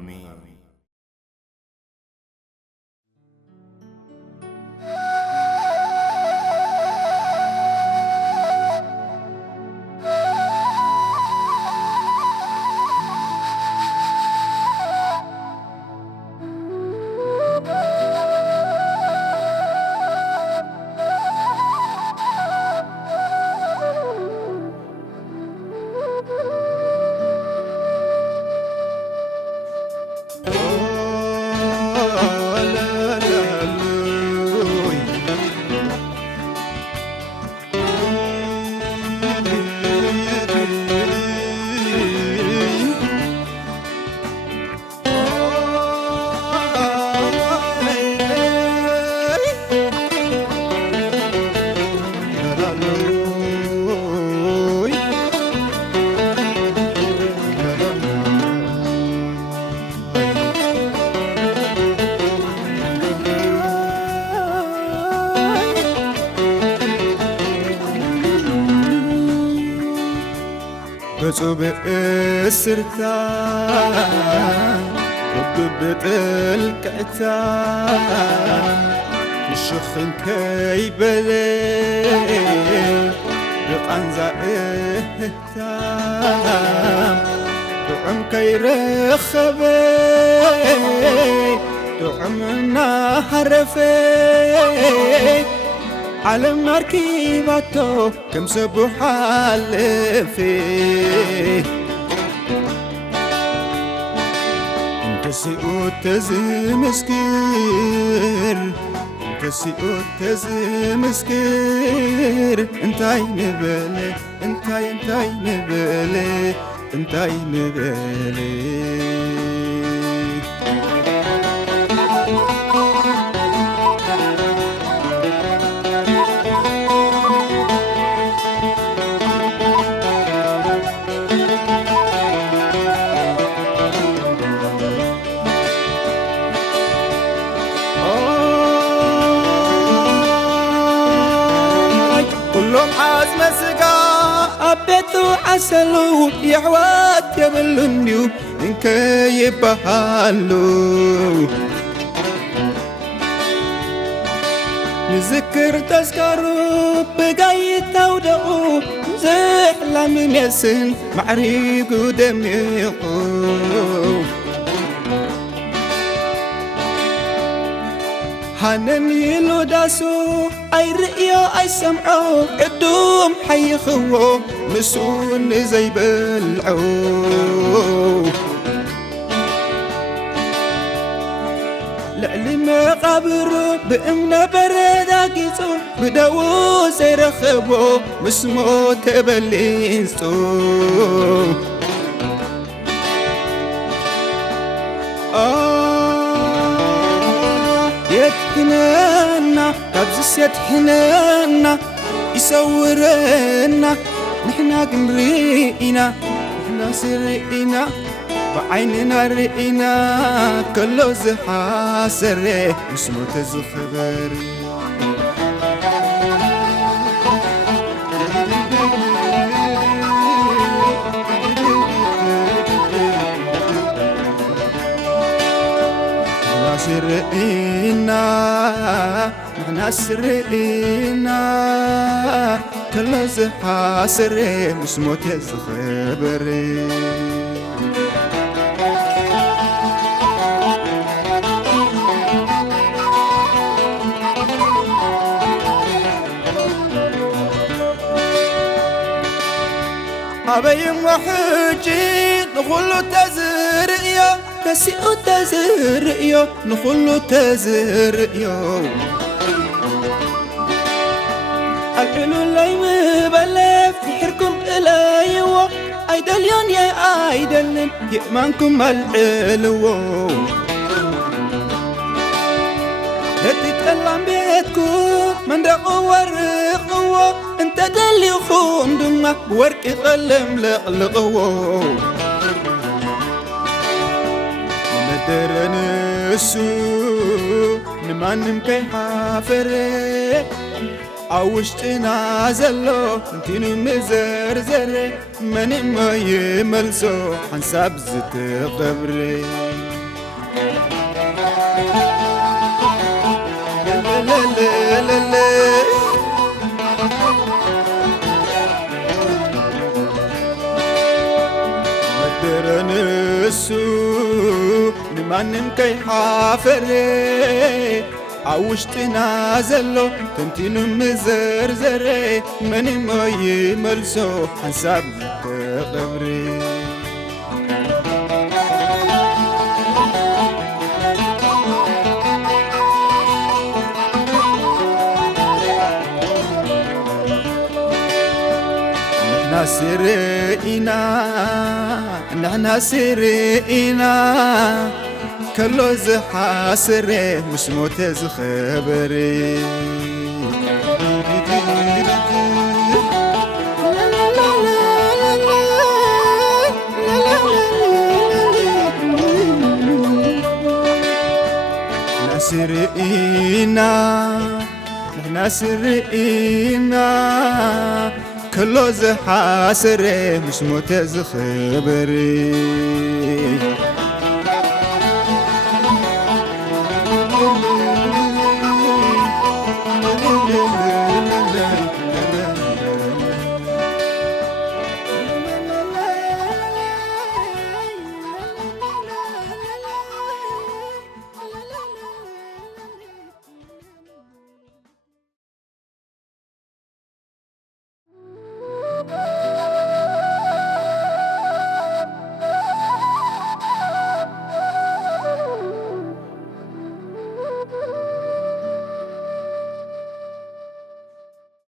آمين. بصبع السرتا وببت الكعتا الشخن كيبلي بقنزا اهتام دعم كيرخبي دعمنا حرفي على مركبته كم سبح فيه انت سيئوت تزمسكير انت سيئوت تزمسكير انت عين بالي انت عين بالي انت عين بالي كلهم عازم سقا أبيتو عسلو يحوات يبلنيو إنك يبهالو نذكر تذكرو بقاي تودعو زحلم ميسن معريقو دميقو حنن يلو داسو أي رئيو أي سمعو قدوم حيخو مسون زي بلعو لعلي مقابرو بأمنا برداكيسو بداو سيرخبو مسمو تبلينسو يتحننا كابزس يتحننا يسورنا نحنا قنرئنا نحنا سرئنا بعيننا رئنا كله زحاسر اسمه تزخبر سرقينا نحنا سرقينا كل زحا سري مش موت يزخبري أبي محجي نخلو تزرقيا تسيئو تزرقيا نخلو تزرقيا الحلو اللي مبلف يحركم إليوا أيدليون يا أيدلن يأمانكم الحلو هتتقلم بيتكم من دقوا ورقوا انت دلي خون دمك بورك قلم لقلقوا مدرنسو نمانم كي حافري عوشتنا زلو انتينو مزرزري من ما يملسو حنساب زت قبري درنسو نمانن كي حافري عوشتنا زلو تنتينو مزرزري مني موي ملسو حنساب تقبري نحنا سرقنا كله زحاسري مش موت زخبري نحنا سرقنا كله زحاسري مش موت زخبري